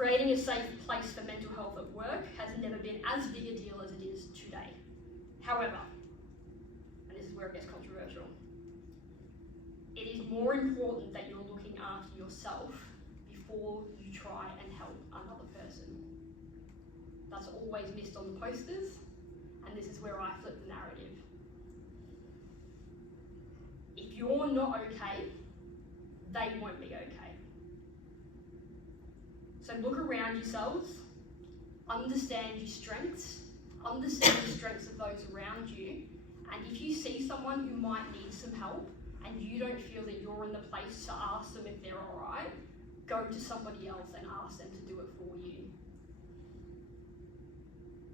Creating a safe place for mental health at work has never been as big a deal as it is today. However, and this is where it gets controversial, it is more important that you're looking after yourself before you try and help another person. That's always missed on the posters, and this is where I flip the narrative. If you're not okay, they won't be okay. So look around yourselves, understand your strengths, understand the strengths of those around you, and if you see someone who might need some help and you don't feel that you're in the place to ask them if they're alright, go to somebody else and ask them to do it for you.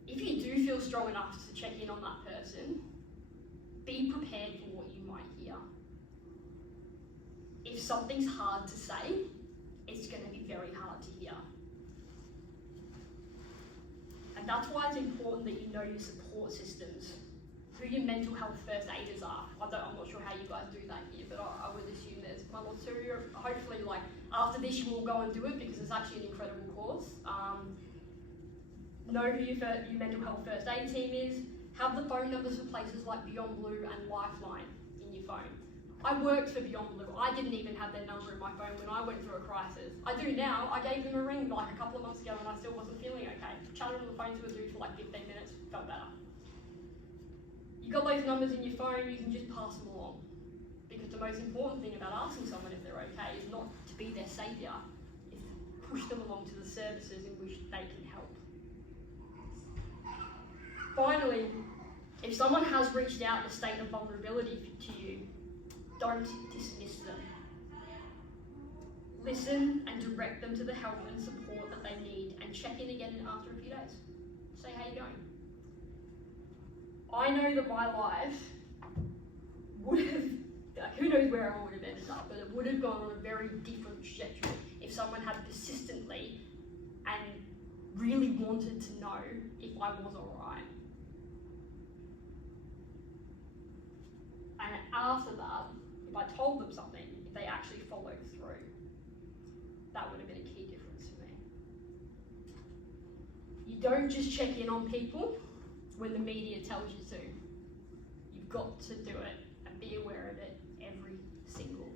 If you do feel strong enough to check in on that person, be prepared for what you might hear. If something's hard to say, it's going to be very hard to hear. And that's why it's important that you know your support systems, who your mental health first aiders are. I'm not sure how you guys do that here, but I would assume there's one or two. Hopefully, like after this, you will go and do it because it's actually an incredible course. Know who your mental health first aid team is. Have the phone numbers for places like Beyond Blue and Lifeline in your phone. I worked for Beyond Blue. I didn't even have their number in my phone when I went through a crisis. I do now. I gave them a ring like a couple of months ago and I still wasn't feeling okay. Chatted on the phone to a dude for like 15 minutes, felt better. You got those numbers in your phone, you can just pass them along. Because the most important thing about asking someone if they're okay is not to be their saviour, is to push them along to the services in which they can help. Finally, if someone has reached out in a state of vulnerability to you, don't dismiss them. Listen and direct them to the help and support that they need and check in again after a few days. Say how you're going. I know that my life would have, who knows where I would have ended up, but it would have gone on a very different trajectory if someone had persistently and really wanted to know if I was alright. And after that, if I told them something, if they actually followed through, that would have been a key difference for me. You don't just check in on people when the media tells you to. You've got to do it and be aware of it every single